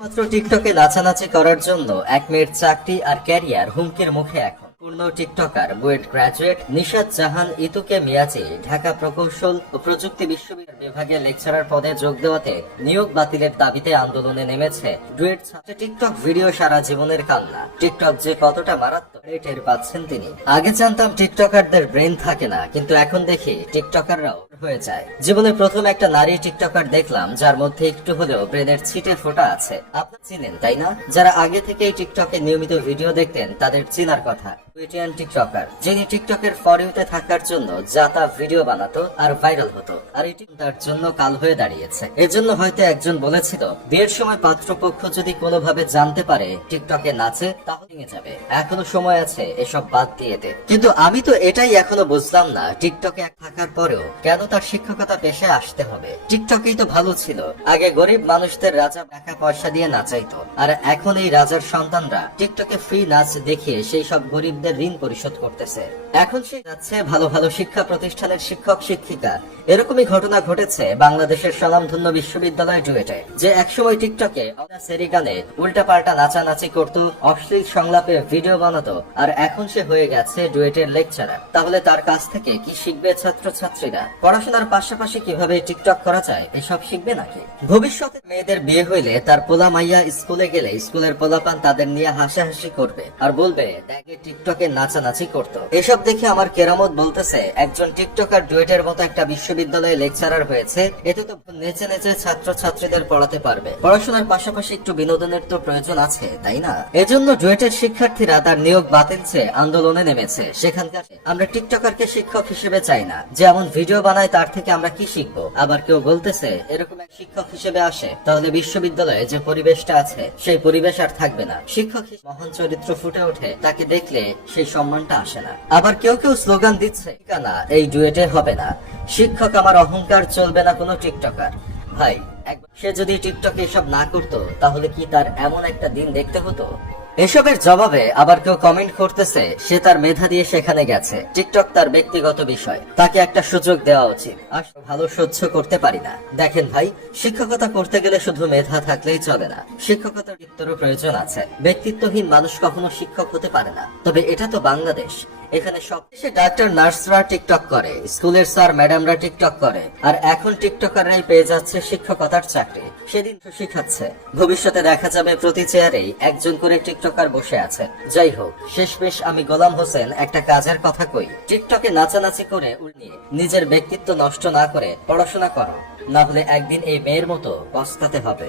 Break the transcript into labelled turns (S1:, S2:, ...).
S1: মাত্র টিকটকে নাচানাচি করার জন্য এক মেয়ের চাকরি আর ক্যারিয়ার হুমকির মুখে এখন। পূর্ণ টিকটকার, বুয়েট গ্রাজুয়েট নিশাদ জাহান ইতুকে মিয়াচি ঢাকা প্রকৌশল ও প্রযুক্তি বিশ্ববিদ্যালয় লেকচারার পদে যোগ দেওয়াতে নিয়োগ বাতিলের দাবিতে আন্দোলনে নেমেছে ডুয়েট ছাত্র টিকটক ভিডিও সারা জীবনের কান্না। টিকটক যে কতটা মারাত্মক টের পাচ্ছেন তিনি। আগে জানতাম টিকটকারদের ব্রেন থাকে না, কিন্তু এখন দেখি টিকটকাররাও হয়ে যায়। জীবনে প্রথম একটা নারী টিকটকার দেখলাম, যার মধ্যে একটু হলেও ব্রেনের ছিটে ফোটা আছে। আপনি চিনেন, তাই না? যারা আগে থেকেই টিকটকে নিয়মিত ভিডিও দেখতেন, তাদের চেনার কথা টিকটকার, যিনি টিকটকের থাকার জন্য যা তা ভিডিও বানাতো আর ভাইরাল হতো, আর এটি তার জন্য কাল হয়ে দাঁড়িয়েছে। এজন্য হয়তো একজন বলেছিল, বিয়ের সময় পাত্রপক্ষ যদি কোনোভাবে জানতে পারে টিকটকে নাচে, তাহলে যাবে। এখনও সময় আছে এসব বাদ দিয়ে দে। কিন্তু আমি তো এটাই এখনও বুঝলাম না, টিকটকে থাকার পরেও কেন তার শিক্ষকতা পেশায় আসতে হবে। টিকটকেই তো ভালো ছিল। আগে গরিব মানুষদের রাজা টাকা পয়সা দিয়ে নাচাইতো। আর এখন এই রাজার সন্তানরা টিকটকে ফ্রি নাচ দেখিয়ে সেই সব গরিবদের ঋণ পরিশোধ করতেছে। এখন সে যাচ্ছে ভালো ভালো শিক্ষা প্রতিষ্ঠানের শিক্ষক শিক্ষিকা। এরকমই ঘটনা ঘটেছে বাংলাদেশের স্বনামধন্য বিশ্ববিদ্যালয় ডুয়েটে, যে একসময় টিকটকে সেরি গানে উল্টা পাল্টা নাচানাচি করতো, অশ্লীল সংলাপে ভিডিও বানাতো, আর এখন সে হয়ে গেছে ডুয়েটের লেকচারার। তাহলে তার কাছ থেকে কি শিখবে ছাত্রছাত্রীরা? পড়াশোনার পাশাপাশি কীভাবে টিকটক করা যায়, এসব শিখবে নাকি? ভবিষ্যতে মেয়েদের বিয়ে হইলে তার পোলা মাইয়া স্কুলে গেলে স্কুলের পোলাপান তাদের নিয়ে হাসাহাসি করবে আর বলবে, দেখে টিকটকে নাচানাচি করতো। এসব দেখে আমার কেরামত বলতেছে, একজন টিকটকার ডুয়েটের মতো একটা বিশ্ববিদ্যালয়ে লেকচারার হয়েছে, এতে তো নেচে নেচে ছাত্র ছাত্রীদের পড়াতে পারবে। পড়াশোনার পাশাপাশি একটু বিনোদনের তো প্রয়োজন আছে, তাই না? এজন্য ডুয়েটের শিক্ষার্থীরা তার নিয়োগ বাতিল চেয়ে আন্দোলনে নেমেছে। সেখানকার আমরা টিকটকারকে শিক্ষক হিসেবে চাই না যে এমন ভিডিও বানায় তার থেকে আমরা কি শিখব? আবার কেউ বলতেছে, এরকম এক শিক্ষক হিসেবে আসে। তাহলে বিশ্ববিদ্যালয়ে যে পরিবেশটা আছে, সেই পরিবেশ আর থাকবে না। শিক্ষক মহান চরিত্র ফুটে ওঠে, তাকে দেখলে সেই সম্মানটা আসে না। আবার কেউ কেউ স্লোগান দিচ্ছে না এই ডুয়েটে হবে না। শিক্ষক আমার অহংকার চলবে না কোনো টিকটকার। ভাই সে যদি টিকটকে এসব না করতো, তাহলে কি তার এমন একটা দিন দেখতে হতো? এসবের জবাবে আবার কেউ কমেন্ট করতেছে, সে তার মেধা দিয়ে সেখানে গেছে। টিকটক তার ব্যক্তিগত বিষয়। তাকে একটা সুযোগ দেওয়া উচিত। আর ভালো সহ্য করতে পারি না। দেখেন ভাই, শিক্ষকতা করতে গেলে শুধু মেধা থাকলেই চলে না। শিক্ষকতার ব্যক্তিত্বেরও প্রয়োজন আছে। ব্যক্তিত্বহীন মানুষ কখনো শিক্ষক হতে পারে না। তবে এটা তো বাংলাদেশ। এখানে সব দেশে ডাক্তার, নার্সরা টিকটক করে, স্কুলের স্যার, ম্যাডামরা টিকটক করে। আর এখন টিকটকাররাই পেয়ে যাচ্ছে শিক্ষকতার চাকরি। সেদিন তো শিখাচ্ছে। ভবিষ্যতে দেখা যাবে প্রতি চেয়ারেই একজন করে টিকটকার বসে আছেন যাই হোক, শেষমেশ আমি গোলাম হোসেন একটা কাজের কথা কই। টিকটকে নাচানাচি করে উড়িয়ে নিজের ব্যক্তিত্ব নষ্ট না করে পড়াশোনা করো। না হলে একদিন এই মেয়ের মতো পস্তাতে হবে।